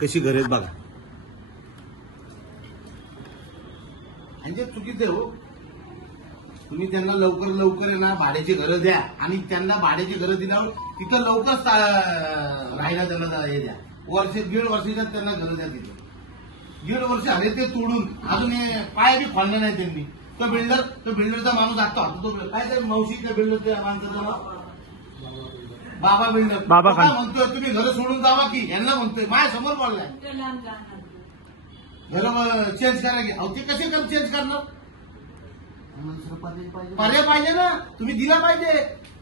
कशी घर आहेत बघा. म्हणजे चुकीचं आहे हो. तुम्ही त्यांना लवकर लवकर आहे ना भाड्याची घरं द्या आणि त्यांना भाड्याची घरं दिल्यावर तिथं लवकर राहायला त्यांना हे द्या. वर्ष 1.5 वर्षाच्या त्यांना घरं द्या. तिथं 1.5 वर्ष आले ते तोडून अजून पाय बी खोलले नाही त्यांनी. तो बिल्डरचा माणूस आता तो काय ते मावशी त्या बिल्डरच्या माणसाचा बाबा बिल्डर काय म्हणतोय तुम्ही घरं सोडून जावा की यांना म्हणतोय माझ्या समोर बोललाय घर चेंज करा की. अहो ते कसे चेंज करणार. पर्याय पाहिजे ना. तुम्ही दिला पाहिजे.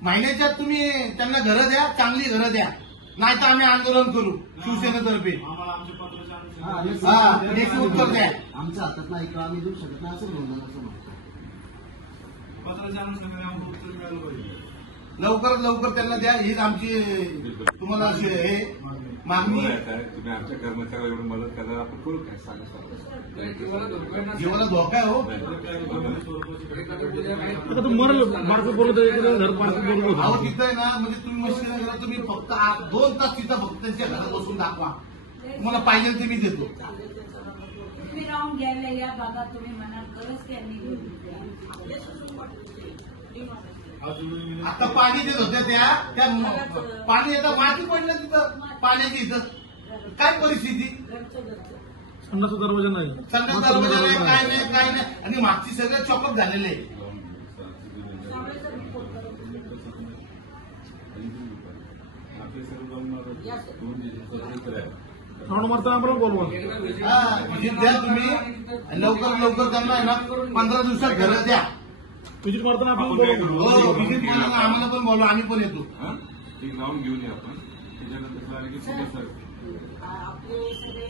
महिन्याच्यात तुम्ही त्यांना घरं द्या चांगली घरं द्या नाही तर आम्ही आंदोलन करू शिवसेनेतर्फे. उत्तर द्या. आमच्या हातात नाही किंवा आम्ही देऊ शकत नाही असं म्हणून लवकरात लवकर त्यांना द्या हीच आमची तुम्हाला अशी हे मागणी. तुम्ही आमच्या कर्मचाऱ्याला एवढी मदत करायला आपण करू काय सांगा. जीवाला धोका आहे हो. अहो तिथं आहे ना म्हणजे तुम्ही मशीन घरा तुम्ही फक्त 2 तास तिथं फक्त त्यांच्या घरात बसून दाखवा. तुम्हाला पाहिजे ते मी देतो. तुम्ही राहून घ्यायला या भागात तुम्ही म्हणाल खरंच त्यांनी आता पाणी देत होत्या त्या पाणी येतं माती पडलं तिथं पाण्याची. इथं काय परिस्थिती. संडास दरवाजा नाही. संडास दरवाजा नाही काय नाही आणि मागची सगळं चॉकअप झालेले आहे. द्या तुम्ही लवकर लवकर त्यांना आहे ना 15 दिवसात घरं द्या. विजिट मारताना विजिट करायला आम्हाला पण बोलवा आम्ही पण येतो. जाऊन घेऊन या आपण त्याच्यानंतर आपले सगळे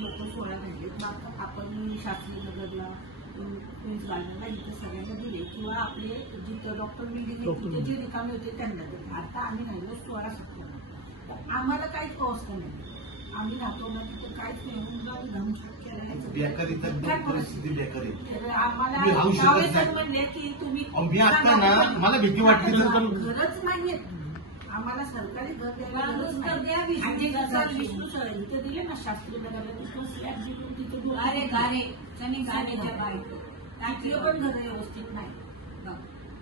लोक 16 घंटेत आपण शासकीय नगरला प्रिन्स गार्डनला इथं सगळ्यांना दिले किंवा आपले जिथं डॉक्टर बिल्डिंग जे रिकामे होते त्यांना दिले. आता आम्ही राहिलो 16-17. आम्हाला काहीच व्यवस्था नाही. आम्ही राहतो ना तिथं काहीच नाही. धमशक्य परिस्थिती बेकार आहे. आम्हाला म्हणले की तुम्ही मी आता ना मला भीती वाटते. घरच नाहीये. आम्हाला सरकारी घर द्यायला इथं दिले ना शास्त्रीय नगरला स्लॅब जिंकून तिथं गारे गारेच्या बाहेर टाकीला पण घर व्यवस्थित नाही.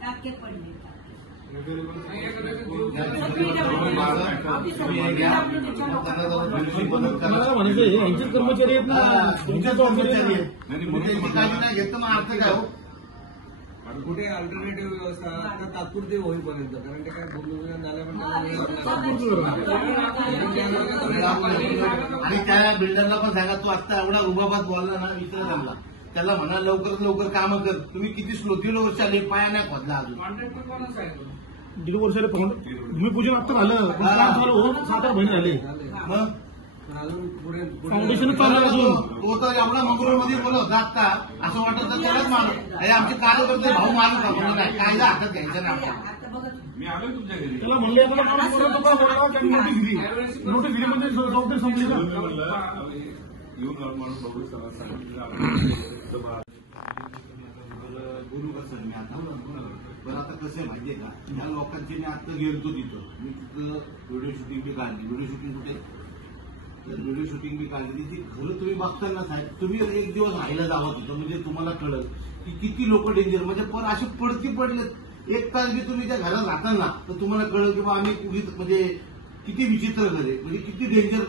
टाके पडले. यांचे कर्मचारी आहेत ना तुमच्या कर्मचारी आहेत काही नाही घेत मग अर्थ काय हो. कुठे अल्टरनेटिव्ह व्यवस्था तात्पुरती होईपर्यंत कारण ते काय आणि त्या बिल्डरला पण सांगा तू आता एवढा रुबाबात बोलला ना विचार त्यांना त्याला म्हणा लवकरात लवकर कामं कर. तुम्ही किती 1.5 वर्ष आले पाया नाही खोदला अजून. 1.5 वर्षाला भूमिपूजन आता झालं 7-8 महिने झाले. मग फाउंडेशन चालू अजून तो तर एवढा मंगळूरमध्ये बोलत होता आता असं वाटत त्यालाच माणूस आमचे कार्यकर्ते भाऊ माणूस आपण नाही कायदा हातात घ्यायचा नाही. मी आलोय तुमच्या घरी त्याला म्हणले नोटीस दिली म्हणजे जबाबदारी संपली का. येऊन माणूस बघू बोलू कसं मी आता बरं आता कसं आहे माहितीये का या लोकांची मी आता गेलतो तिथं. मी तिथं व्हिडिओ शूटिंग बी काढली. व्हिडिओ शूटिंग कुठे व्हिडिओ शूटिंग बी काढली. ती घरं तुम्ही बघताना साहेब तुम्ही एक दिवस राहायला जावं तिथं म्हणजे तुम्हाला कळलं की किती लोक डेंजर म्हणजे पण असे पडकी पडलेत. 1 तास बी तुम्ही त्या घरात राहताल ना तर तुम्हाला कळलं की आम्ही कुठे म्हणजे किती विचित्र घर आहे म्हणजे किती डेंजर.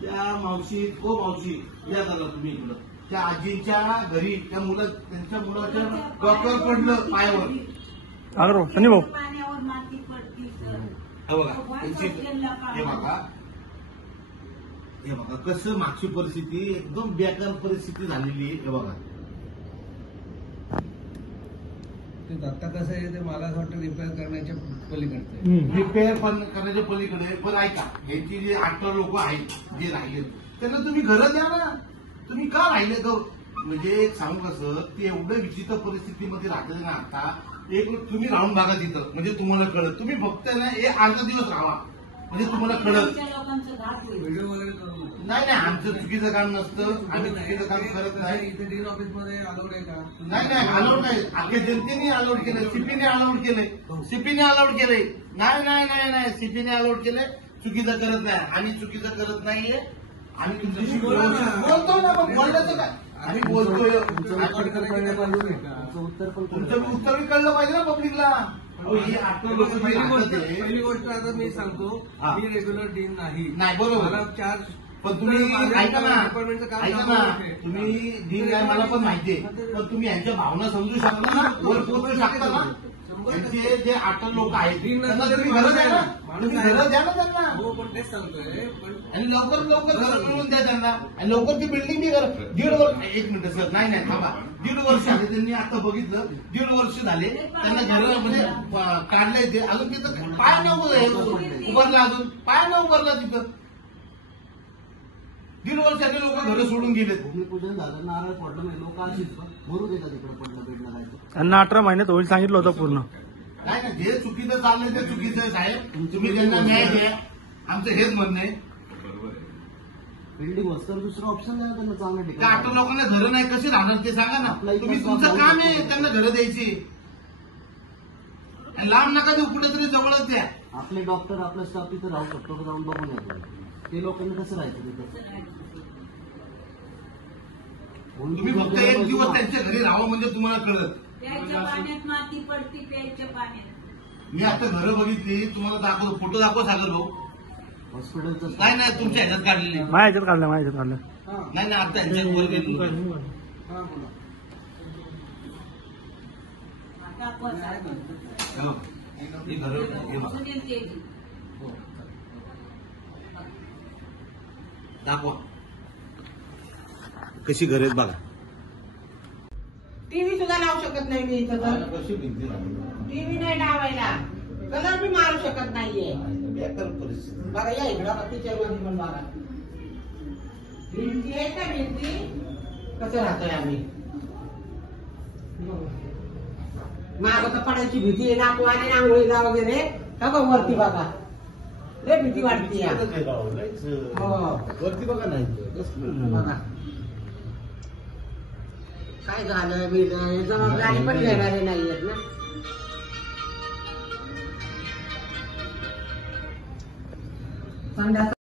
त्या मावशी मावशी या झाला तुम्ही इकडं त्या आजींच्या घरी त्या त्यांच्या मुलाच्या डॉक्टर पडलं पायावर. सनी भाऊ पाण्यावर माती पडती हे बघा कसं मागची परिस्थिती एकदम बेकार परिस्थिती झालेली आहे. हे बघा आता कसं आहे ते मला असं वाटतं रिपेअर करण्याच्या पलीकडे रिपेअर करण्याच्या पलीकडे. पण ऐका यांची जे 18 लोक आहेत जे राहिले त्यांना तुम्ही घरं द्या ना. तुम्ही का राहिले तर म्हणजे सांगू कसं ते एवढं विचित्र परिस्थितीमध्ये राहते ना. आता एक तुम्ही राहून बघा तिथं म्हणजे तुम्हाला कळत. तुम्ही फक्त ना एक अर्धा दिवस राहा म्हणजे तुम्हाला कळत. व्हिडिओ वगैरे करून नाही आमचं चुकीचं काम नसतं. आम्ही चुकीचं काम करत नाही. इथे डीन ऑफिसमध्ये अलाउड आहे का. नाही अलाउड नाही. अख्या जनतेने अलाउड केलं. सीपीने अलाउड केलंय. सीपीने अलाउड केलंय. नाही सीपीने अलाउड केलंय. चुकीचं करत नाही आणि चुकीचं करत नाहीये आम्ही तुमच्याशी बोलतो ना, मग बोलण्याचं काय आम्ही बोलतोय. तुमचं उत्तर बी कळलं पाहिजे ना पब्लिकला. ही पहिली गोष्ट आता मी सांगतो, मी रेग्युलर डीन नाही. नाही, बरोबर. मला चार्ज पण तुम्ही ऐका ना, डिपार्टमेंटचं काम ऐका चालू ना, आहे. तुम्ही डीन काय मला पण माहितीये, पण तुम्ही यांच्या भावना समजू शकता ना, वर पोहोचू शकता ना. त्यांचे जे 8 लोक आहेत त्यांना तुम्ही घरं द्या ना, तुम्ही घरं द्या ना त्यांना. हो, पण तेच सांगतोय. पण आणि लवकर घरं मिळवून द्या त्यांना. आणि लवकर ती बिल्डिंग बी करा. 1.5 वर्ष, 1 मिनिट सर, नाही थांबा. 1.5 वर्ष झाले त्यांनी आता बघितलं, 1.5 वर्ष झाले त्यांना घरं म्हणजे काढलंय ते. अजून तिथं पाय न उभारला, अजून पाय न उभारला तिथं. 1.5 वर्षाचे लोक घरं सोडून गेलेत. भूमिपूजन झालं, नारळ फोडलं, लोक अशीच भरू देतात तिकडे पडलं बेडला जायचं. त्यांना 18 महिन्यात होईल सांगितलं होतं पूर्ण. नाही ना, जे चुकीचं चाललंय ते चुकीचं आहे साहेब. तुम्ही त्यांना न्याय द्या, आमचं हेच म्हणणं आहे. बरोबर आहे. बिल्डिंग वस्तर दुसरं ऑप्शन द्या ना त्यांना चांगलं का ठिकाण. 8 लोकांना घरं नाही कशी राहणार ते सांगा ना. तुम्ही तुमचं काम आहे त्यांना घरं द्यायची. आणि लांब नका देऊ, कुठेतरी जवळच द्या. आपले डॉक्टर आपला स्टाफ तिथे राहू शकतो का, जाऊन बघून येतो. ते लोकांना कसं राहायचं तिथं. तुम्ही फक्त 1 दिवस त्यांच्या घरी राहावं म्हणजे तुम्हाला कळत. प्यायच्या पाण्यात माती पडती, प्यायच्या पाण्यात. मी आता घरं बघितली, तुम्हाला दाखवतो, फोटो दाखव सागर भाऊ. हॉस्पिटलचं नाही तुमच्या ह्याच्यात काढलेली. माझ्या ह्याच्यात काढलं, नाही आता ह्याच्यात वर गेली. हा, बोला. दाखवा साहेब. ही घरं हे बघा. सुनील तेजी. दाखवा कशी घर आहेत बघा. टीव्ही सुद्धा लावू शकत नाही मी इथं तर. कशी भिंती टीव्ही नाही लावायला, कलर बी मारू शकत नाहीये. बेकार परिस्थिती. बघा या इकडं किचन मध्ये पण बघा, भिंती आहे का भिंती, कसं राहतोय आम्ही. माग तर पडायची भीती आहे, नातू आणि आंघोळीला वगैरे सगळं वरती बघा, लय भीती वाटते या. हो वरती बघा नाही बघा काय झालं बिलं, जबाबदारी पण घेणारे नाहीयेत ना. संध्याकाळी